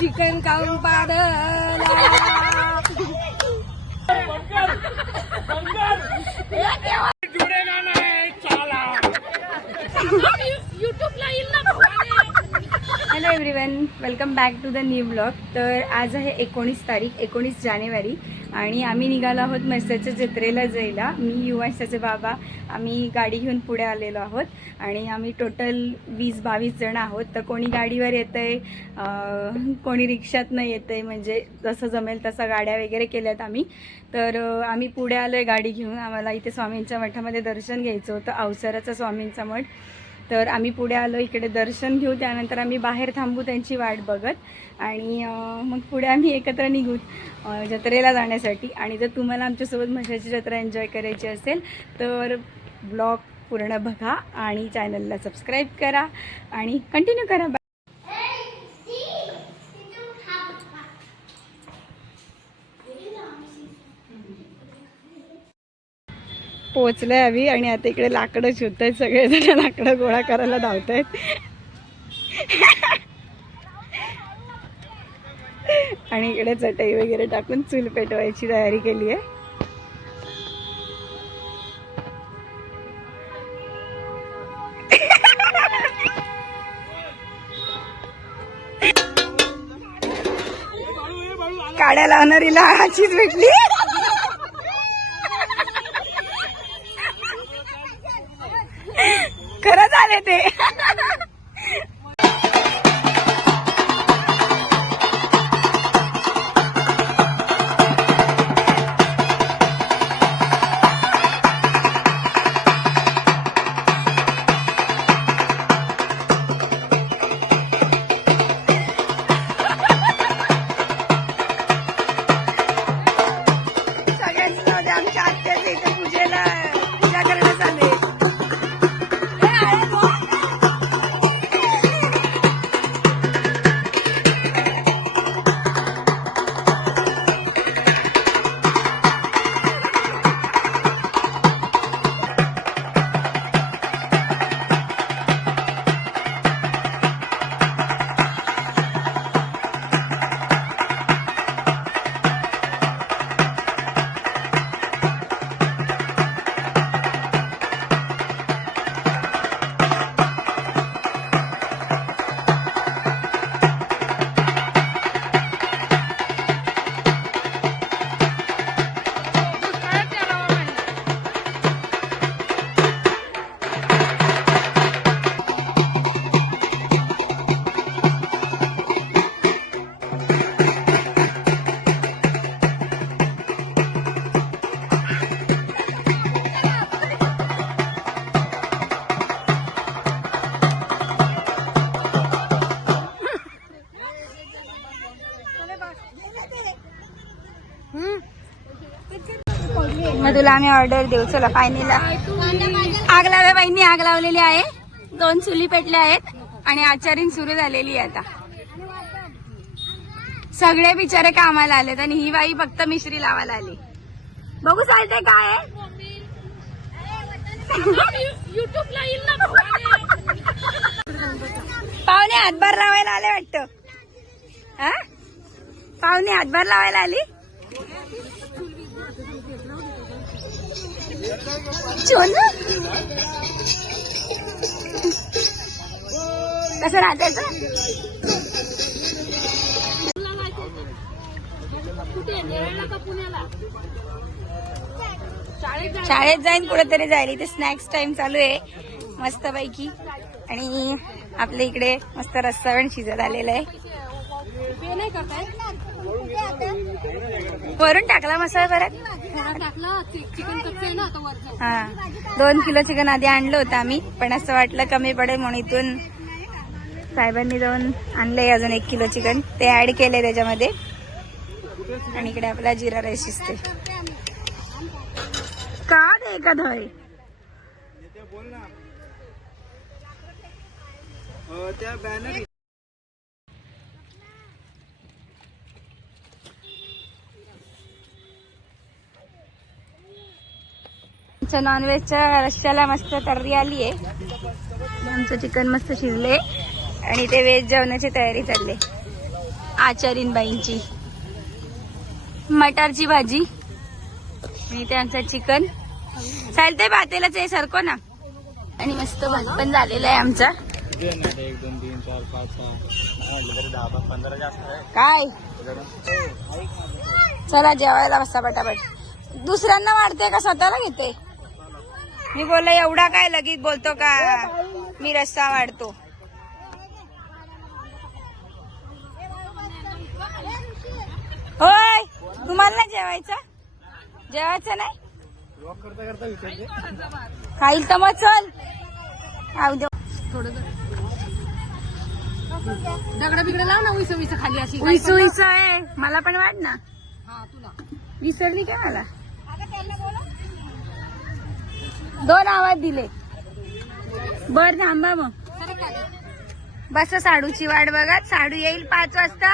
Chicken खाऊन पाडला hello everyone welcome back to the new blog तर आज आहे एकोणीस तारीख एकोणीस जानेवारी. आणि आम्ही निघालो आहोत म्हैसाच्या जत्रेला जायला. मी युवासाचे बाबा आम्ही गाडी घेऊन पुढे आलेलो आहोत. आणि आम्ही टोटल वीस बावीस जण आहोत. तर कोणी गाडीवर येतं आहे कोणी रिक्षातनं येतं आहे म्हणजे जसं जमेल तसं गाड्या वगैरे केल्यात आम्ही. तर आम्ही पुढे आलो आहे गाडी घेऊन. आम्हाला इथे स्वामींच्या मठामध्ये दर्शन घ्यायचं होतं. अवसराचा स्वामींचा मठ. तर आम्ही पुढे आलो इकडे दर्शन घेऊ त्यानंतर आम्ही बाहेर थांबू त्यांची वाट बघत. आणि मग पुढे आम्ही एकत्र निघू जत्रेला जाण्यासाठी. आणि जर तुम्हाला आमच्यासोबत म्हशाची जत्रा एन्जॉय करायची असेल तर ब्लॉग पूर्ण बघा आणि चॅनलला सबस्क्राईब करा. आणि कंटिन्यू करा. पोचलोय आम्ही आणि आता इकडे लाकडं शोधत आहेत सगळेजण लाकडं गोळा करायला धावत आहेत आणि इकडे चटई वगैरे टाकून चूल पेटवायची तयारी केली आहे. काड्या लावणारीला हाचीच भेटली. मग तुला आम्ही ऑर्डर देऊ. चला फायनीला आग लाव्या बाईंनी आग लावलेली आहे. दोन चुली पेटल्या आहेत आणि आचारीन सुरू झालेली आहे आता. सगळे बिचारे कामाला आलेत आणि ही बाई फक्त मिश्री लावायला आली. बघू चालते काय पाहुणे हातभार लावायला आले वाटतं. पाहुणे हातभार लावायला आली? चोल कसं राहत शाळेत जाईन कुठेतरी जाईल इथे स्नॅक्स टाइम चालू आहे मस्त पैकी आणि आपल्या इकडे मस्त रस्सावण शिजत आलेलं आहे. वरून टाकला मसाला परत? हा. दोन किलो चिकन आधी आणलं होतं आम्ही पण असं वाटलं कमी पडेल म्हणून इथून साहेबांनी जाऊन आणलंय अजून एक किलो चिकन. ते ऍड केले त्याच्यामध्ये. आणि इकडे आपला जिरा राईस शिजते का दे का धय त्या बॅनर आमच्या नॉनव्हेजच्या रश्श्याला मस्त तर्री आली आहे. आमचं चिकन मस्त शिजले आणि ते व्हेज जेवणाची तयारी चालली आचारीनबाईंची. मटारची भाजी. आणि त्यांचं चिकन चालतंय भातेलाच आहे सरको ना. आणि मस्त भात पण झालेला आहे आमचा. एक दोन तीन चार पाच सहा पंधरा जास्त काय? चला जेवायला बसा पटापट. दुसऱ्यांना वाढते का? स्वतःला घेते? मी बोललो एवढा काय लगेच बोलतो का? मी रस्सा वाढतो. होय तुम्हाला नाही जेवायचं? जेवायचं नाही? खाईल तर मग चल. दगड बिगड लाव ना उइस उइस खाली अशी. उईस उईस आहे. मला पण वाढ ना. हा तुला. विसरली काय मला? दोन आवाज दिले. बर थांबा मग. बस साडूची वाट बघत साडू येईल पाच वाजता.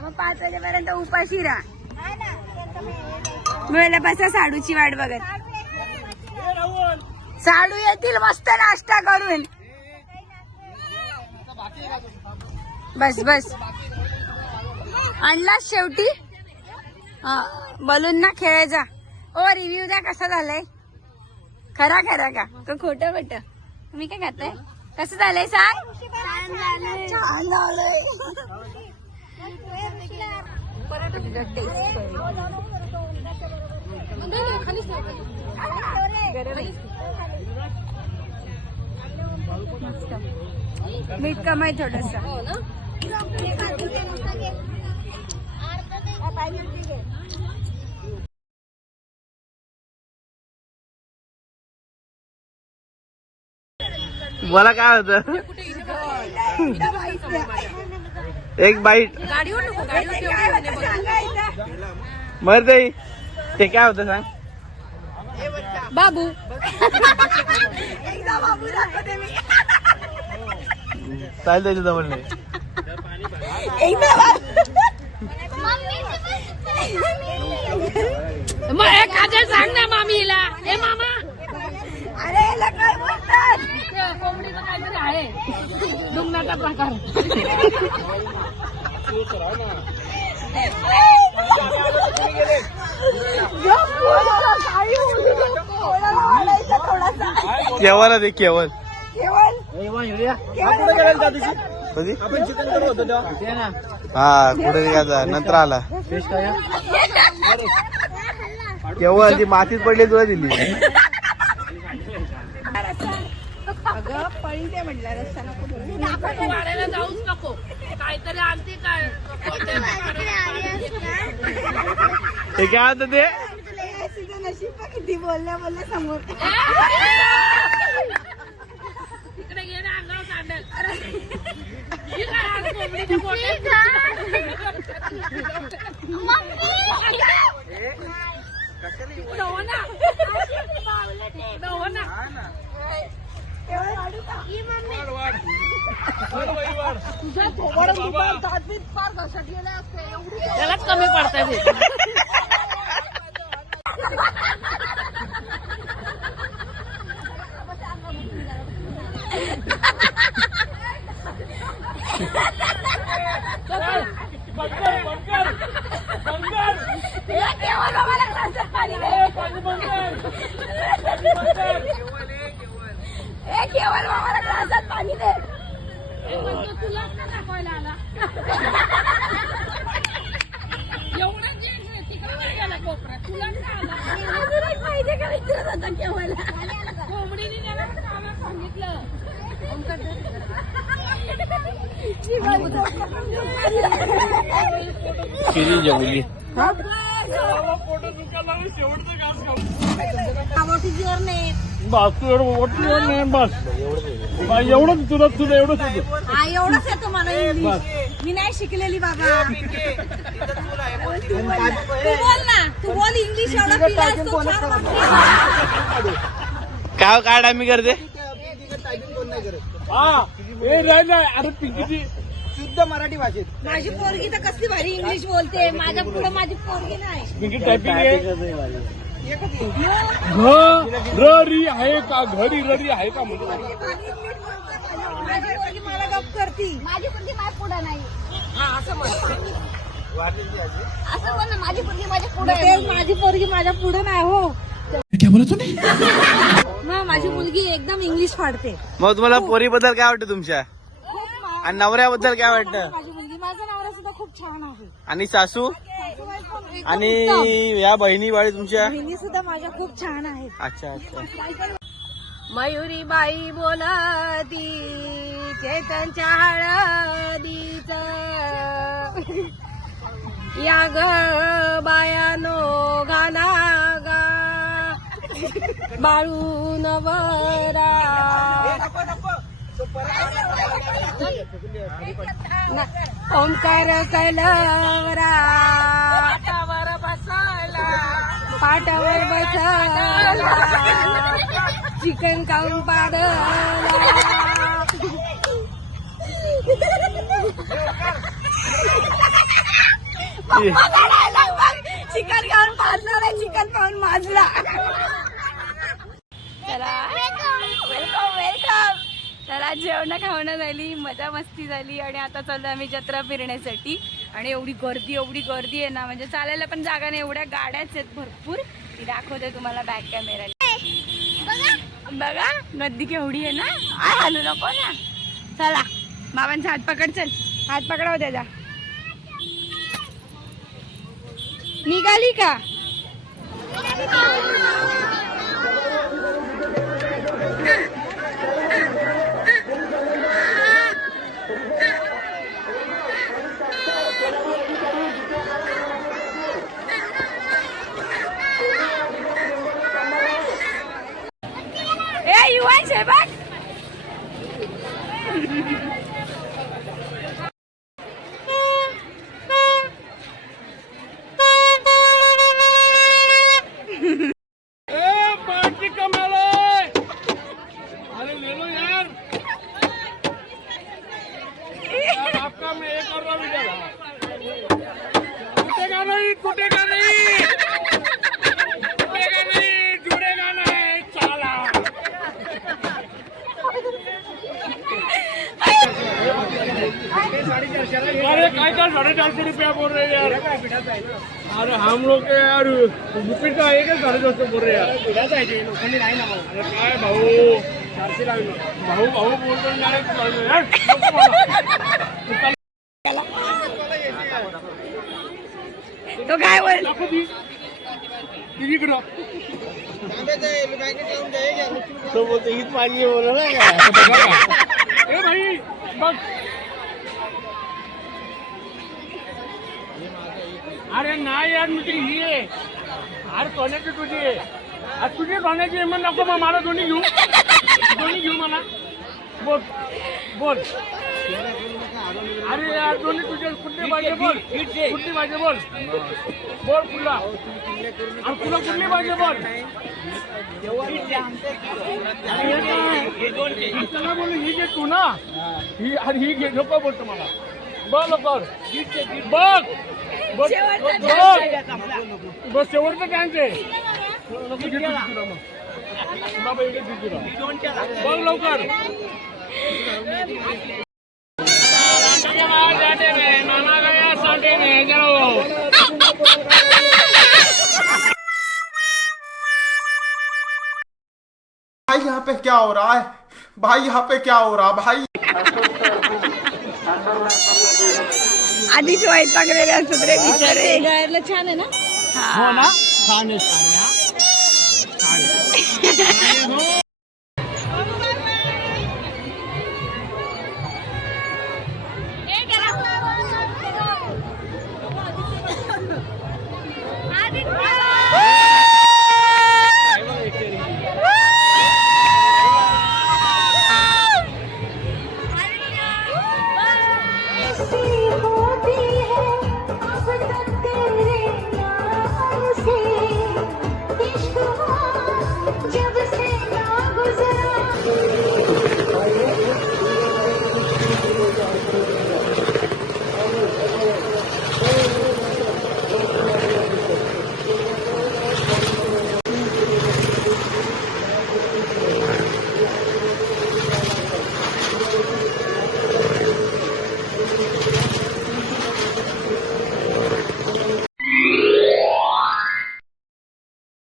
मग पाच वाजेपर्यंत उपाशी राहा. वेळेला बसा साडूची वाट बघत. साडू येतील मस्त नाश्ता करून. बस बस. आणलास शेवटी? बलून ना खेळायचा ओ रिव्ह्यू द्या कसा झालाय? खरा खरा का? का खोट खोट. तुम्ही काय खाताय? कसं झालंय सांग? छान झालंय मीठ कमाय थोडस. मला काय होत? एक बाईट. मरते ते काय होतं सांग? बाबू. चालेल त्याच्याजवळ नाही. मग एक काजल सांग ना मामीला. ए मामा. अरे काय बोलतात कोंबडीचं काहीतरी आहे. डुंगण्याचा प्रकार. केवळ दे केवळ हा कुठे निघायचा? नंतर आला. केवळ ती मातीत पडली तुला दिली. म्हटलं रस्ता नको. वाड्याला जाऊच नको. काहीतरी आणते काय? ते काय होतं ते? तुझं नशीब किती बोलल्या बोलल्या समोर. इकडे ये ना अंगावर सांडल. ही कोंबडीच्या पोटात? नवं ना. नवं ना. त्यालाच कमी पडतात केवळ मामाला ग्लासात पाणी दे. तुला दाखवायला आला एवढा जे तिकडे नाही गेला कोपऱ्यात तुला नाही आला अजून एक पाहिजे का विचारत होता केवळला कोंबडीने त्याला कामाला सांगितलं किती जेवली एवढं तुला तुला एवढंच होतं हा एवढंच येतो मला इंग्लिश मी नाही शिकलेली बाबा. तू बोल ना तू बोल इंग्लिश एवढा पिलास तू छान बोलते. काय काय करते? हा ए नाही नाही. अरे पिंकीची शुद्ध मराठी भाषेत. माझी पोरगी तर कसली भारी इंग्लिश बोलते. माझ्या पुढे माझी पोरगी नाही. पिंकी टायपिंग आहे. घ र री आहे का घरी र री आहे का म्हणजे माझी पोरगी मला गप करती माझी पोरगी माझ्या पुढे नाही. माझी पोरगी माझ्या पुढे नाही हो. क्या बोला तूने? मग माझी मुलगी एकदम इंग्लिश फाडते. मग तुम्हाला पोरीबद्दल काय वाटतं तुमच्या? आणि नवऱ्याबद्दल काय वाटतं? माझी मुलगी. माझा नवरा सुद्धा खूप छान आहे. आणि सासू? आणि या बहिणी बाळी तुमच्या? बहिणी सुद्धा माझ्या खूप छान आहेत. अच्छा अच्छा. मयुरी बाई बोलती चेतनच्या हळदीच. या ग बायानो गाना गा. बाळू नवरा. ओंकार कलवरा पाटावर बसला पाटावर बसला चिकन खाऊन पाडला. चिकन खाऊन पाजला नाही चिकन खाऊन माजला चला वेलकम वेलकम त्याला जेवणं खावणं झाली मजा मस्ती झाली आणि आता चाललो आम्ही जत्रा फिरण्यासाठी. आणि एवढी गर्दी एवढी गर्दी आहे ना म्हणजे चालायला पण जागा नाही एवढ्या गाड्याच आहेत भरपूर. ती दाखवते तुम्हाला बॅक कॅमेरा बघा गर्दी केवढी आहे ना? आय हलू नको ना. चला बाबांचा हात पकड चल. हात पकडाव त्याचा. निघाली का? काय काय साढ़े चार सौ रुपया बोल रहे हैं यार। अरे हम लोग के यार बुकिंग का एक है साढ़े चार सौ बोल रहे हैं यार। काय भाऊ? भाऊ भाऊ बोलतो नाही यार नको मला. तो काय बोल? ती. ती इकडं. तो बोलतो हीच माझी बोल ए भाई बघ नाही यार मी तुझी ही आहे. अरे सोन्याची तुझी आहे. तुझी सोन्याची आहे मग नको मग मला दोन्ही घेऊ. दोन्ही घेऊ मला. बोल. बोल. अरे यार दोन्ही तुझे कुठली पाहिजे बोल. कुठली पाहिजे बोल. बोल कुठला तुला कुठली पाहिजे बोल. त्याला बोल ही घे तू ना. ही. अरे ही घे नको बोलतो मला. बघ बघ बघ बस शेवटचं चान्स आहे नको घे तू दुसरा मग. बाबा इकडे दुसरा. बघ लवकर नाना गया सांडे में जाओ भाई यहाँ पे क्या हो रहा है भाई यहाँ पे क्या हो रहा भाई आधीच वाईट पागलेले असतात रे बिचारे गायला छान आहे ना हो ना छान आहे हा. छान आहे.